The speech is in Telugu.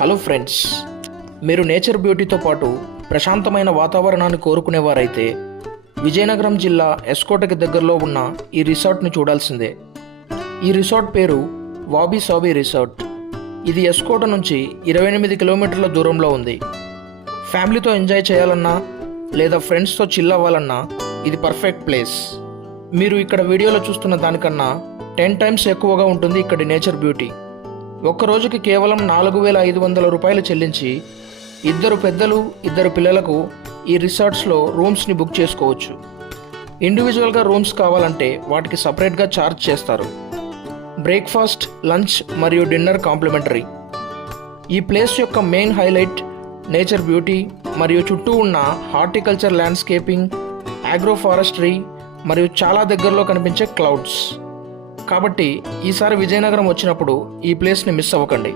హలో ఫ్రెండ్స్, మీరు నేచర్ బ్యూటీతో పాటు ప్రశాంతమైన వాతావరణాన్ని కోరుకునేవారైతే విజయనగరం జిల్లా ఎస్కోటకి దగ్గరలో ఉన్న ఈ రిసార్ట్ని చూడాల్సిందే. ఈ రిసార్ట్ పేరు వాబీ సాబీ రిసార్ట్. ఇది ఎస్కోట నుంచి 28 కిలోమీటర్ల దూరంలో ఉంది. ఫ్యామిలీతో ఎంజాయ్ చేయాలన్నా లేదా ఫ్రెండ్స్తో చిల్ అవ్వాలన్నా ఇది పర్ఫెక్ట్ ప్లేస్. మీరు ఇక్కడ వీడియోలో చూస్తున్న దానికన్నా 10 టైమ్స్ ఎక్కువగా ఉంటుంది ఇక్కడి నేచర్ బ్యూటీ. ఒక్క రోజుకి కేవలం 4,500 రూపాయలు చెల్లించి 2 పెద్దలు 2 పిల్లలకు ఈ రిసార్ట్స్లో రూమ్స్ని బుక్ చేసుకోవచ్చు. ఇండివిజువల్గా రూమ్స్ కావాలంటే వాటికి సపరేట్గా ఛార్జ్ చేస్తారు. బ్రేక్ఫాస్ట్, లంచ్ మరియు డిన్నర్ కాంప్లిమెంటరీ. ఈ ప్లేస్ యొక్క మెయిన్ హైలైట్ నేచర్ బ్యూటీ మరియు చుట్టూ ఉన్న హార్టికల్చర్, ల్యాండ్స్కేపింగ్, ఆగ్రో ఫారెస్ట్రీ మరియు చాలా దగ్గరలో కనిపించే క్లౌడ్స్. కాబట్టి ఈసారి విజయనగరం వచ్చినప్పుడు ఈ ప్లేస్ని మిస్ అవ్వకండి.